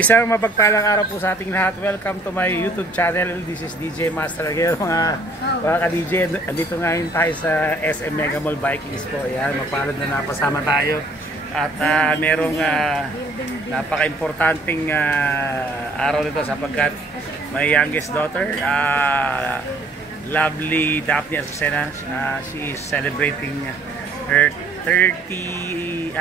Isang mapagpalang araw po sa ating lahat. Welcome to my YouTube channel. This is DJ Master again, mga ka-DJ. Andito ngayon tayo sa SM Mega Mall Vikings po. Ayan, mapalad na napasama tayo. At merong napaka-importanting araw nito sapagkat my youngest daughter, lovely Daphne Azucena. She is celebrating her 50th.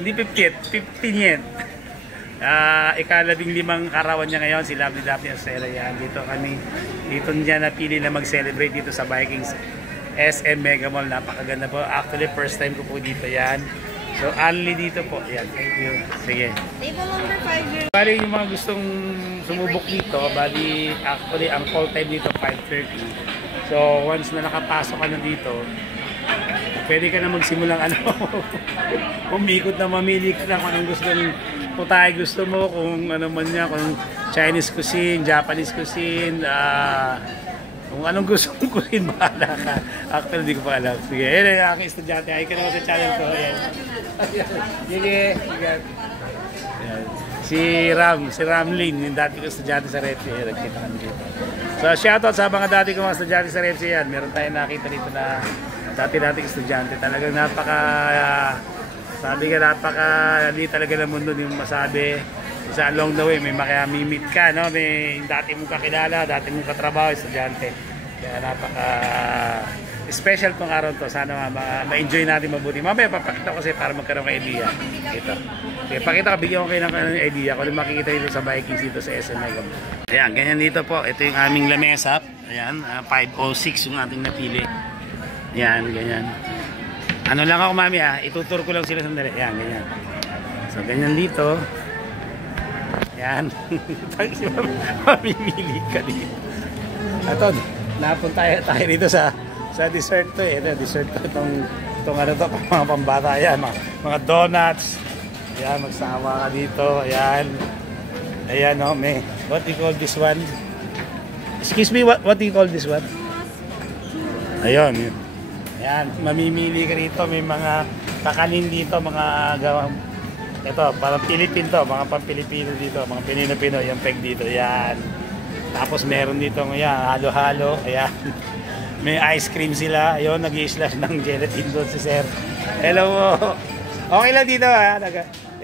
Hindi 50th, 15th. Ika-15 arawan niya ngayon, si Lovely Daphne Azucena. Yan, dito kami. Dito niya napili na mag-celebrate dito sa Vikings SM Mega Mall. Napakaganda po. Actually, first time ko po dito yan. So, only dito po. Yan, thank you. Sige. Table number 5. Bali, yung mga gustong sumubok dito, bali, actually, ang call time dito, 5:30. So, once na nakapasok ka na dito, pwede ka na magsimulang umikot na, mamili ka na kung anong gusto mo, kung ano man niya, kung Chinese cuisine, Japanese cuisine, kung anong gusto mong cuisine, bahala ka. Actually, hindi ko pa alam. Sige, yun ang aking estudyante. Ay ka naman sa channel ko. Ayan. Sige. Ayan. Si Ramlin, yung dati ko estudyante sa Repsi. Nagkita kami dito. So, shoutout sa mga dati ko mga estudyante sa Repsi. Yan. Meron tayong nakita dito na dati-dating estudyante. Talagang hindi talaga ng mundo yung masabi. Isa along the way, may makaya-meet ka, no? May dati mong kakilala, dati mong katrabaho, estudyante. Kaya special tong araw to. Sana ma-enjoy natin mabuti. Mamaya papakita ko kasi para magkaroon ng idea. Ito. Okay, pakita ko, bigyan ko kayo ng idea kung ano makikita dito sa Vikings dito sa SM Mega Mall. Ayan, ganyan dito po. Ito yung aming lamesa. Ayan, 506 yung ating napili. Yan, ganyan. Ano lang ako, mami, itutur ko lang sila sandali. Yan, ganyan. So, ganyan dito. Yan. Mamimili ka dito. Ito, napunta tayo dito sa dessert to eh. Ito, dessert to. Itong ano to, mga pambata. Yan, mga donuts. Ayan, magsama ka dito. Ayan. Ayan, no, may, what do you call this one? Excuse me, what do you call this one? Ayun, yun. Ayan, mamimili ka rito, may mga kakanin dito, mga gawang, ito, parang Pilipino to, mga pang-Pilipino dito, mga Pinino-Pino, yung peg dito, yan. Tapos meron dito, yan, halo-halo, ayan. May ice cream sila, ayun, nag-i-slash ng gelatin doon si Sir. Hello, okay lang dito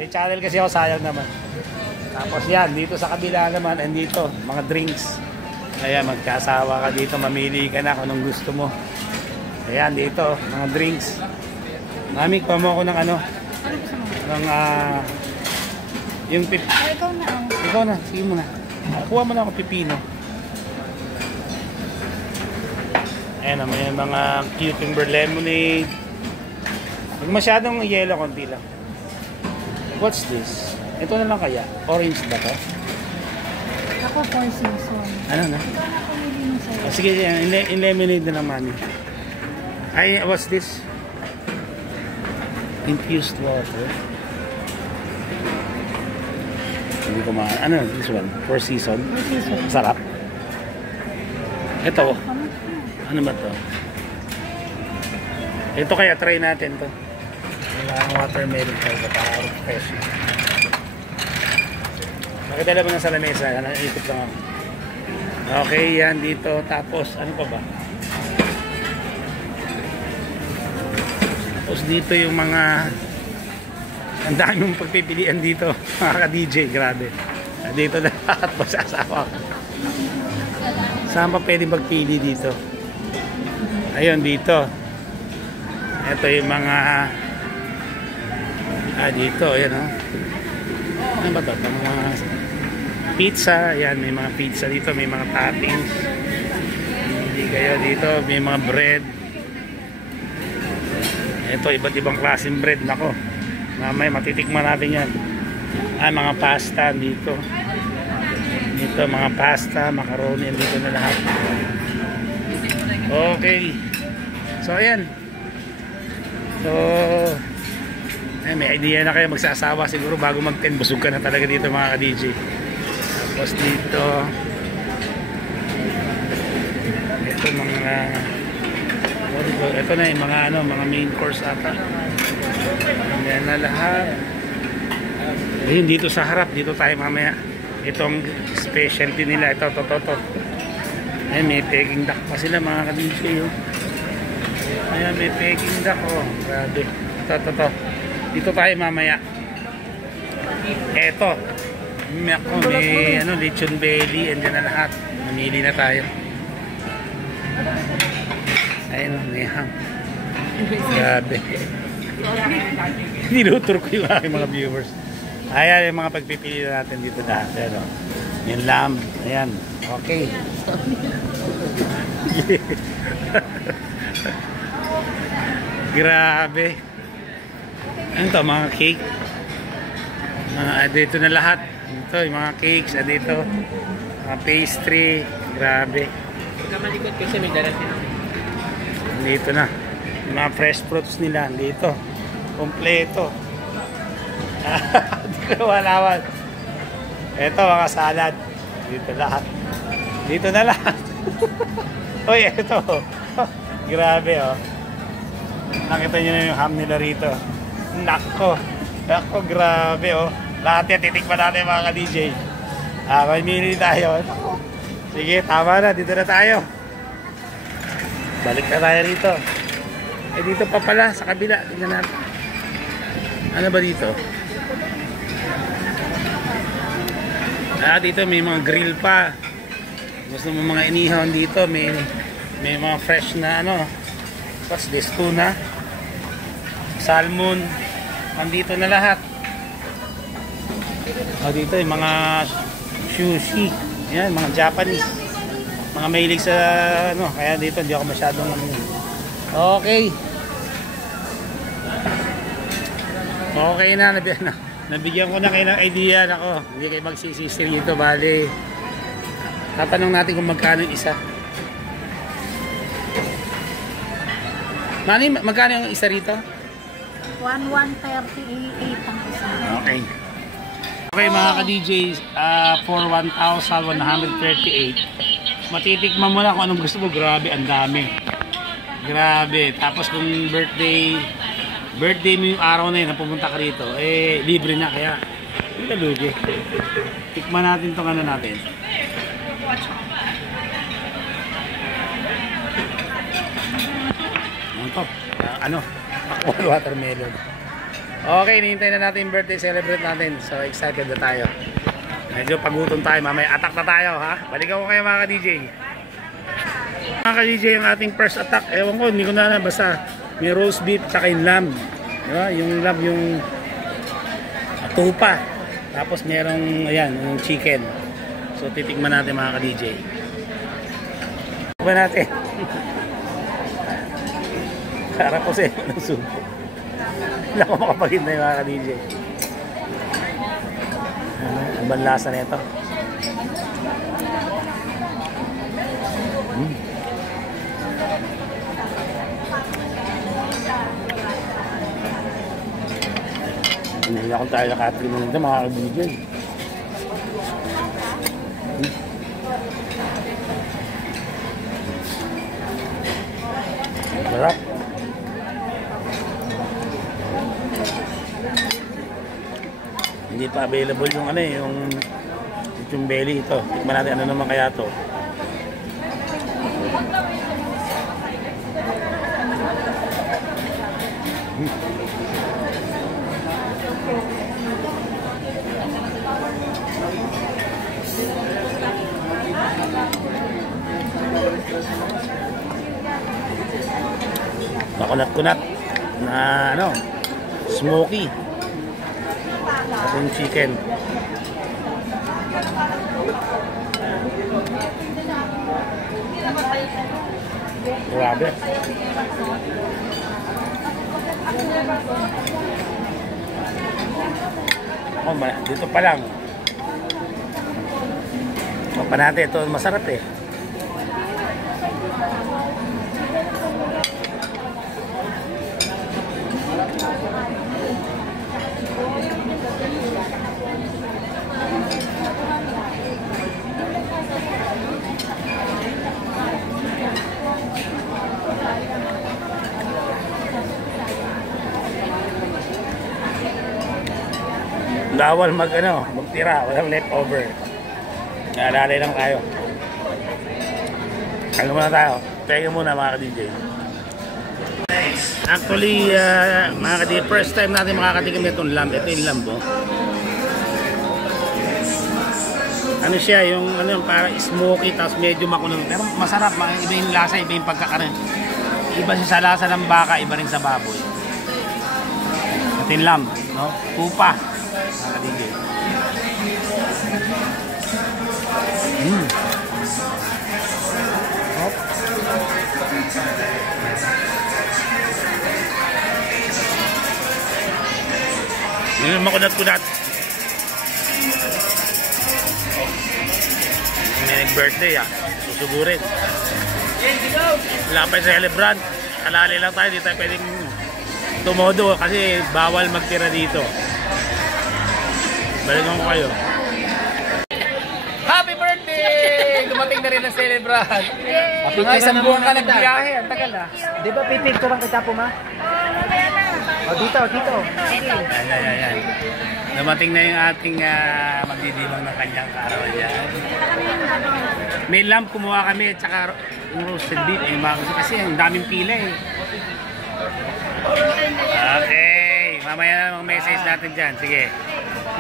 may channel kasi ako, sayang naman. Tapos yan, dito sa kabila naman, and dito, mga drinks. Ayan, magkasawa ka dito, mamili ka na kung anong gusto mo. Ayan, dito, mga drinks. Mami, kuha mo ako ng ano? Ng, yung ikaw na. Ikaw na, sige mo na. Kuha mo na ako pipino. Ayan, may mga cucumber lemonade. Huwag masyadong yelo, konti lang. What's this? Ito na lang kaya? Orange ba to? Ako, Four Seasons. Ano na? Sige, in lemonade na lang, mami. Ay, what's this? Infused water. Hindi ko ano, this one? Four Seasons. Sarap. Ito. Ano ba to? Ito kaya, try natin to. Ang watermelon tayo para fresh. Nakadala mo na sa lamesa. Ikot lang ako. Okay, yan dito. Tapos, ano pa ba? Tapos dito yung mga ang dami mong pagpipilian dito mga ka-DJ, grabe. Dito na lahat masasawa ko. Saan pa pwede magpili dito? Ayun dito. Ito yung mga dito, ayan o. Ano ba ito? Mga pizza, ayan, may mga pizza dito, may mga toppings. Hindi kayo dito, may mga bread. Ito, iba't ibang klaseng bread. Nako, mamaya matitikman natin yan. Mga pasta dito. Dito, mga pasta, macaroni, dito na lahat. Okay. So, ayan. So, may idea na kayo, magsasawa siguro bago mag-10. Busog ka na talaga dito mga ka-DJ. Tapos dito, ito mga ito na yung mga mga main course ata. Yan na lahat. Ayun, dito sa harap, dito tayo mamaya. Itong specialty nila, ito. Ayun, may peking duck pa sila mga ka-DJ. Oh. Ayan, may peking duck. Oh, grabe. Ito. Dito tayo mamaya. Ito. May lechon belly. Andiyan na lahat. Mamili na tayo. Ayun, may ham. Grabe. Nilutur ko yung aking mga viewers. Ayan yung mga pagpipili natin dito lahat. Ayan, oh. Yung lamb. Ayan. Okay. Grabe. Ano to, mga cake? Dito na lahat. Ito, yung mga cakes. Dito. Mga pastry. Grabe. Pagka malikot kasi may darating. Dito na. Yung mga fresh fruits nila. Dito. Kompleto. Dito wala. Ito, mga salad. Dito lahat. Dito na lahat. Uy, ito. Grabe, oh. Nakita nyo na yung ham nila rito. Nako, grabe, oh. Lahat yan, titikman natin mga ka-DJ. May mili tayo. Sige, tama na. Dito na tayo. Balik na tayo rito. Dito pa pala, sa kabila. Tingnan natin. Ano ba dito? Dito may mga grill pa. Gusto mo mga inihaw dito. May mga fresh na What's this? Tuna, salmon, andito na lahat. Dito yung mga sushi. Yan, mga Japanese. Mga mahilig sa kaya dito hindi ako masyadong Okay. Okay na, nabigyan ko na kayo ng idea. Nako, hindi kayo magsisisi rito. Bali, tatanong natin kung magkano yung isa. Mani, magkano yung isa rito? 1,138 ang isa. Okay. Okay mga ka-DJs, for 1,138, matitikman mo na kung anong gusto mo. Grabe, ang dami. Grabe. Tapos kung birthday mo yung araw na yun na pumunta ka rito, libre na. Kaya, hindi na lugi. Tikman natin itong natin. Watermelon. Okay, hinihintay na natin yung birthday celebrate natin. So excited na tayo. Medyo pagutom tayo, mamaya attack na tayo, ha? Balikan ko kayo mga ka-DJ. Mga ka-DJ, yung ating first attack, ewan ko, hindi ko na basta may roast beef tsaka yung lamb. Diba? Yung lamb, yung tupa. Tapos merong, ayan, yung chicken. So titikman natin mga ka-DJ. Titikman natin. Harap ko siya ng subo. Wala ko makapagintay mga ka-DJ. Ang banlasa na ito. Hindi akong tayo nakatrin mo nito mga ka-DJ. Sarap. Hindi pa available yung yung belly ito. Tikman natin ano naman kaya to. Makunat-kunat na smoky. Yung chicken. Grabe. Dito pa lang. Pa natin ito, masarap eh. Bawal magtira, walang leftover. Naalala lang tayo. Ano muna tayo? Pega muna mga ka-DJ. Actually, mga ka-DJ, first time natin makakatikim itong lamb. Ito yung lamb, oh. Ano siya, yung parang smoky, tapos medyo makulong. Pero masarap, iba yung lasa, iba yung pagkakaroon. Iba siya sa lasa ng baka, iba rin sa baboy. Ito yung lamb, no? Pupa. Mga ka-DJ. Yung makunat-kunat. May nag-birthday susugurin. Wala pa yung celebrant. Alali lang tayo, di tayo pwedeng tumodo kasi bawal magtira dito. Balikan ko kayo. Happy birthday! Dumating na rin ang celebrant. Mga isang buwan ka nagbiyahe. Ang tagal Di ba pipicturean kita po, ma? Dito. Ayan. Dumating na yung ating magdidibang ng kanyang kaarawan yan. May lamb kumuha kami at saka yung roasted beef. Kasi ang daming pila eh. Okay. Mamaya na mga message natin dyan. Sige.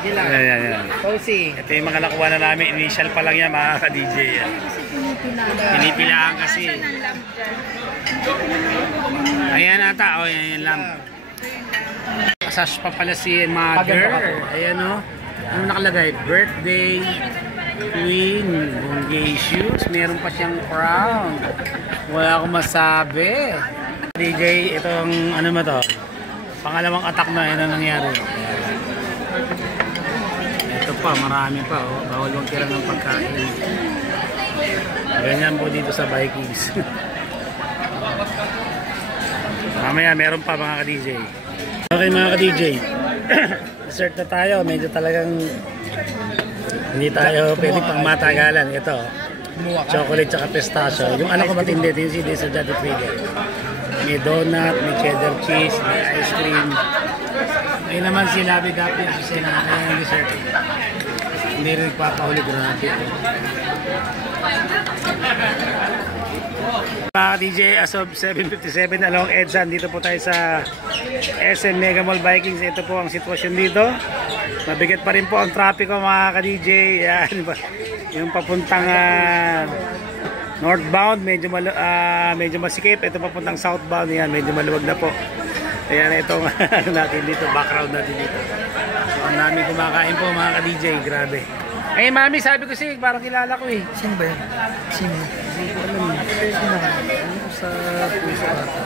Sige lang. Ayan. Cozy. Ito yung mga nakuha na namin. Initial pa lang yan mga ka-DJ. Pinipilaan kasi. Ayan ata. O, yan yung lamb. Kasash pa pala si mother. Ayan o. Ano nakalagay? Birthday Queen Bongacious. Meron pa siyang crown. Wala akong masabi. DJ, itong ano ba to? Pangalawang attack na yun ang nangyari. Ito pa, marami pa. Oh. Bawal wang tira ng pagkain. Ganyan po dito sa Vikings. Mamaya meron pa mga ka-DJ. Okay mga ka-DJ. Dessert na tayo. Medyo talagang hindi tayo pwede pang matagalan. Ito. Chocolate tsaka pistachio. Yung anak ko matindi. Ito yung si Dessert Daddy Trigger. May donut, may cheddar cheese, may ice cream. May naman si Labi Dapi. Kasi nakakaya yung dessert. Hindi rin nagpapahuli. Grabe. Mga DJ, as of 7:57 along Edsan, dito po tayo sa SM Mega Mall Vikings. Ito po ang sitwasyon dito. Mabigat pa rin po ang trapiko mga ka-DJ. Yan, yung papuntang northbound, medyo masikip. Ito papuntang southbound, yan, medyo maluwag na po. Ayan, itong natin dito, background natin dito. So, ang namin kumakain po mga ka-DJ, grabe. Eh, mami, sabi ko siya, parang kilala ko eh. Sino ba yun? Sino? Hindi ko alam eh. Ano sa puso ata.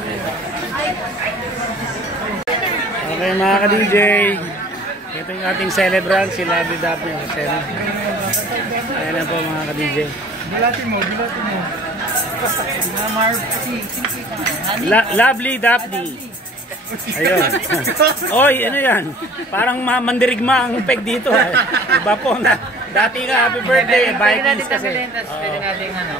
Okay mga ka-DJ. Ito yung ating celebrant, si Lovely Daphne. Ayan na po mga ka-DJ. Dilatin mo. Lovely Daphne. Ayun. Oy, ano yan? Parang mandirigma ang peg dito. Diba po na? Dati nga, happy birthday. Vikings kasi. Pwede natin ano.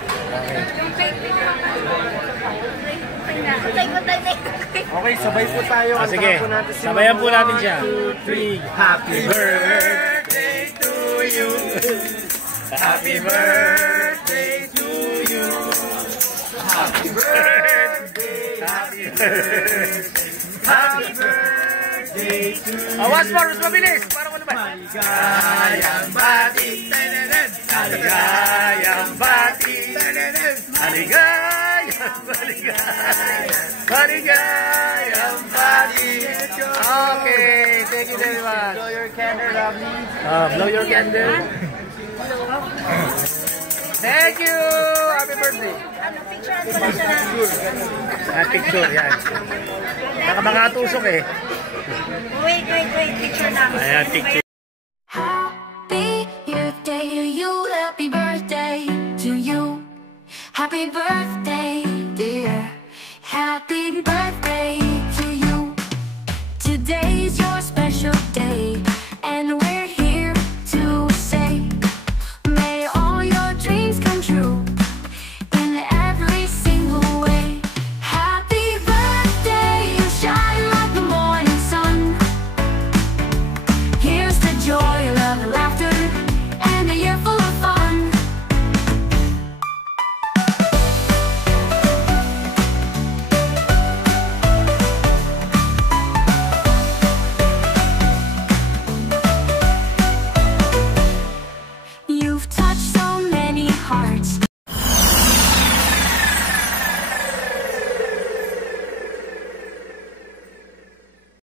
Okay, sabay po tayo. Sige, sabayan po natin siya. 3, happy birthday to you. Happy birthday to you. Happy birthday. Happy birthday. Happy birthday to you. Once more, mas mabilis. Parang ano ba? Maligayang bati. Maligayang bati. Maligayang bati. Okay, thank you very much. Blow your candle, Lovely. Blow your candle. Thank you! Happy birthday! Picture, yan. Baka makatusok eh. Wait. Picture namin. Ayan, picture. Happy birthday to you. Happy birthday to you. Happy birthday.